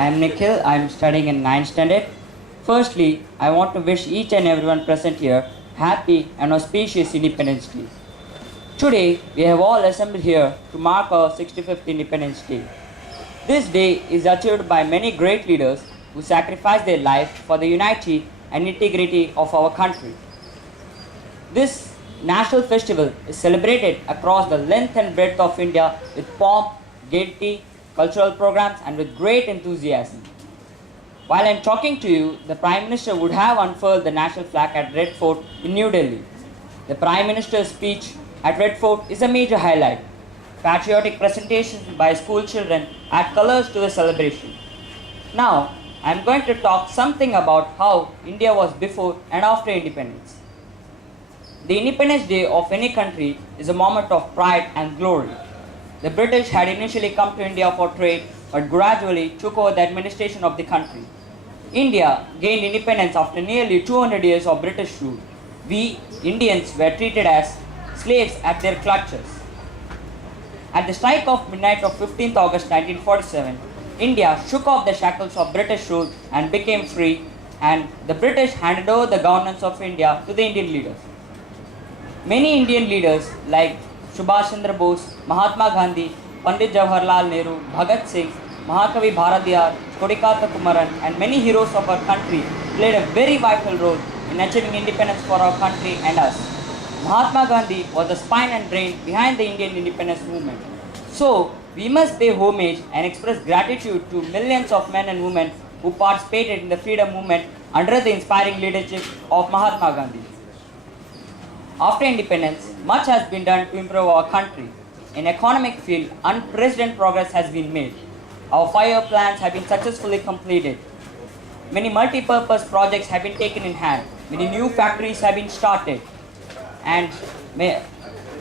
I am Nikhil. I am studying in 9th standard. Firstly, I want to wish each and everyone present here happy and auspicious Independence Day. Today, we have all assembled here to mark our 65th Independence Day. This day is achieved by many great leaders who sacrificed their life for the unity and integrity of our country. This national festival is celebrated across the length and breadth of India with pomp, gaiety, cultural programs and with great enthusiasm. While I am talking to you, the Prime Minister would have unfurled the national flag at Red Fort in New Delhi. The Prime Minister's speech at Red Fort is a major highlight. Patriotic presentations by school children add colors to the celebration. Now, I am going to talk something about how India was before and after independence. The Independence Day of any country is a moment of pride and glory. The British had initially come to India for trade but gradually took over the administration of the country. India gained independence after nearly 200 years of British rule. We, Indians, were treated as slaves at their clutches. At the strike of midnight of 15th August 1947, India shook off the shackles of British rule and became free, and the British handed over the governance of India to the Indian leaders. Many Indian leaders like Subhash Chandra Bose, Mahatma Gandhi, Pandit Jawaharlal Nehru, Bhagat Singh, Mahakavi Bharatiyar, Kodikata Kumaran and many heroes of our country played a very vital role in achieving independence for our country and us. Mahatma Gandhi was the spine and brain behind the Indian independence movement. So, we must pay homage and express gratitude to millions of men and women who participated in the freedom movement under the inspiring leadership of Mahatma Gandhi. After independence, much has been done to improve our country. In economic field, unprecedented progress has been made. Our 5-year plans have been successfully completed. Many multi-purpose projects have been taken in hand. Many new factories have been started. And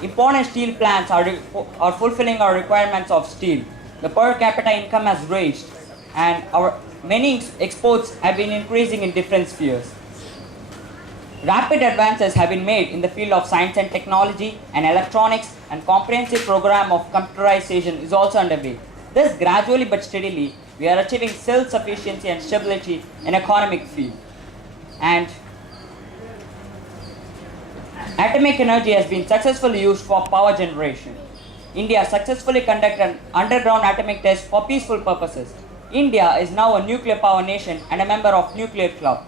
important steel plants are fulfilling our requirements of steel. The per capita income has raised and our many exports have been increasing in different spheres. Rapid advances have been made in the field of science and technology and electronics, and comprehensive program of computerization is also underway. Thus, gradually but steadily, we are achieving self-sufficiency and stability in economic field. And atomic energy has been successfully used for power generation. India successfully conducted an underground atomic test for peaceful purposes. India is now a nuclear power nation and a member of Nuclear Club.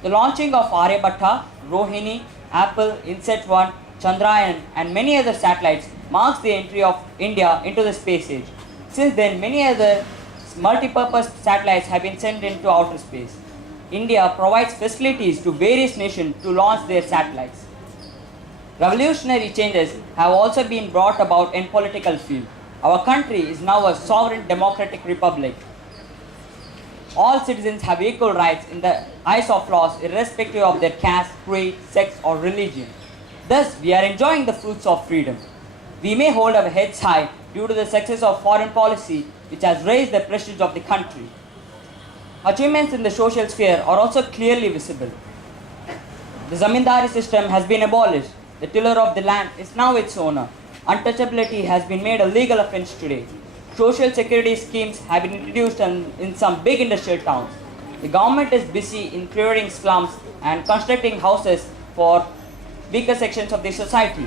The launching of Aryabhatta, Rohini, Apple, Inset-1, Chandrayaan and many other satellites marks the entry of India into the space age. Since then, many other multi-purpose satellites have been sent into outer space. India provides facilities to various nations to launch their satellites. Revolutionary changes have also been brought about in political field. Our country is now a sovereign democratic republic. All citizens have equal rights in the eyes of laws irrespective of their caste, creed, sex or religion. Thus, we are enjoying the fruits of freedom. We may hold our heads high due to the success of foreign policy which has raised the prestige of the country. Achievements in the social sphere are also clearly visible. The zamindari system has been abolished. The tiller of the land is now its owner. Untouchability has been made a legal offense today. Social security schemes have been introduced in some big industrial towns. The government is busy in clearing slums and constructing houses for weaker sections of the society.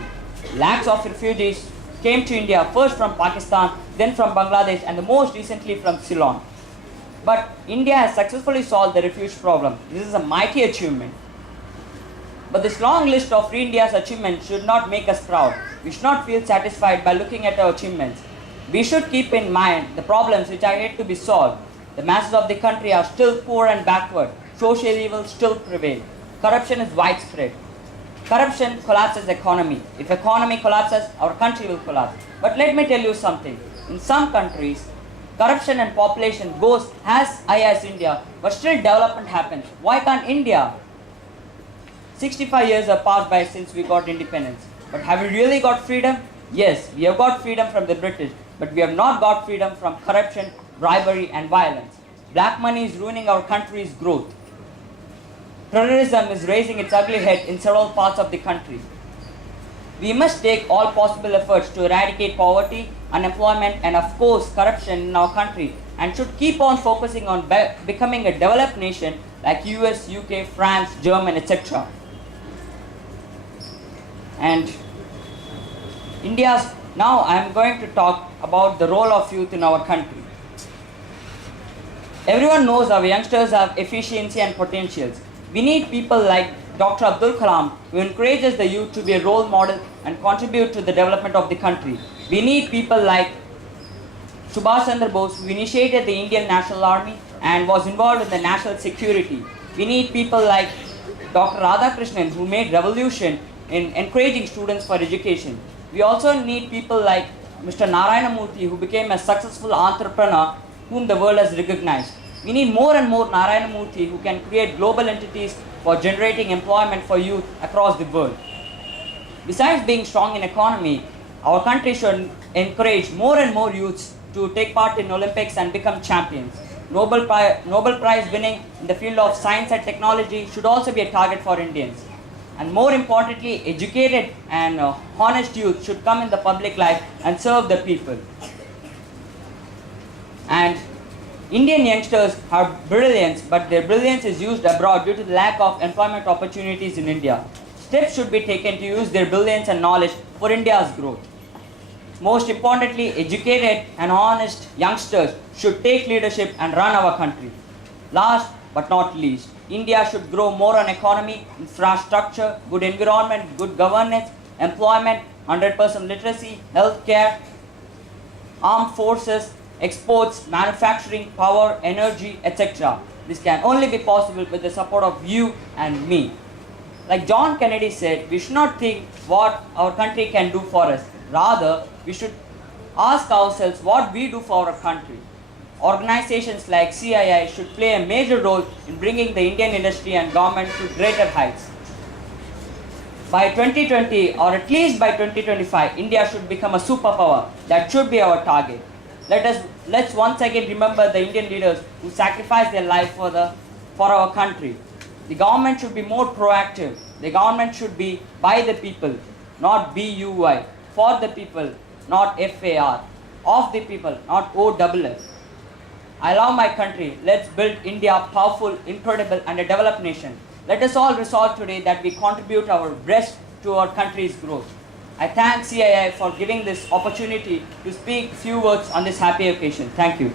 Lakhs of refugees came to India first from Pakistan, then from Bangladesh and most recently from Ceylon. But India has successfully solved the refugee problem. This is a mighty achievement. But this long list of Free India's achievements should not make us proud. We should not feel satisfied by looking at our achievements. We should keep in mind the problems which are yet to be solved. The masses of the country are still poor and backward. Social evils still prevail. Corruption is widespread. Corruption collapses economy. If economy collapses, our country will collapse. But let me tell you something. In some countries, corruption and population goes as high as India, but still development happens. Why can't India? 65 years have passed by since we got independence. But have we really got freedom? Yes, we have got freedom from the British, but we have not got freedom from corruption, bribery and violence. Black money is ruining our country's growth. Terrorism is raising its ugly head in several parts of the country. We must take all possible efforts to eradicate poverty, unemployment and of course corruption in our country and should keep on focusing on becoming a developed nation like US, UK, France, Germany, etc. And now I am going to talk about the role of youth in our country. Everyone knows our youngsters have efficiency and potentials. We need people like Dr. Abdul Kalam, who encourages the youth to be a role model and contribute to the development of the country. We need people like Subhash Chandra Bose, who initiated the Indian National Army and was involved in the national security. We need people like Dr. Radhakrishnan, who made revolution in encouraging students for education. We also need people like Mr. Narayana Murthy, who became a successful entrepreneur whom the world has recognized. We need more and more Narayana Murthy who can create global entities for generating employment for youth across the world. Besides being strong in economy, our country should encourage more and more youths to take part in Olympics and become champions. Nobel Prize winning in the field of science and technology should also be a target for Indians. And more importantly, educated and honest youth should come in the public life and serve the people. And Indian youngsters have brilliance, but their brilliance is used abroad due to the lack of employment opportunities in India. Steps should be taken to use their brilliance and knowledge for India's growth. Most importantly, educated and honest youngsters should take leadership and run our country. Last but not least, India should grow more on economy, infrastructure, good environment, good governance, employment, 100% literacy, healthcare, armed forces, exports, manufacturing, power, energy, etc. This can only be possible with the support of you and me. Like John Kennedy said, we should not think what our country can do for us. Rather, we should ask ourselves what we do for our country. Organizations like CII should play a major role in bringing the Indian industry and government to greater heights. By 2020 or at least by 2025, India should become a superpower. That should be our target. Let's once again remember the Indian leaders who sacrificed their life for our country. The government should be more proactive. The government should be by the people, not BUY. For the people, not FAR. Of the people, not OFF. I love my country. Let's build India powerful, incredible and a developed nation. Let us all resolve today that we contribute our best to our country's growth. I thank CII for giving this opportunity to speak few words on this happy occasion. Thank you.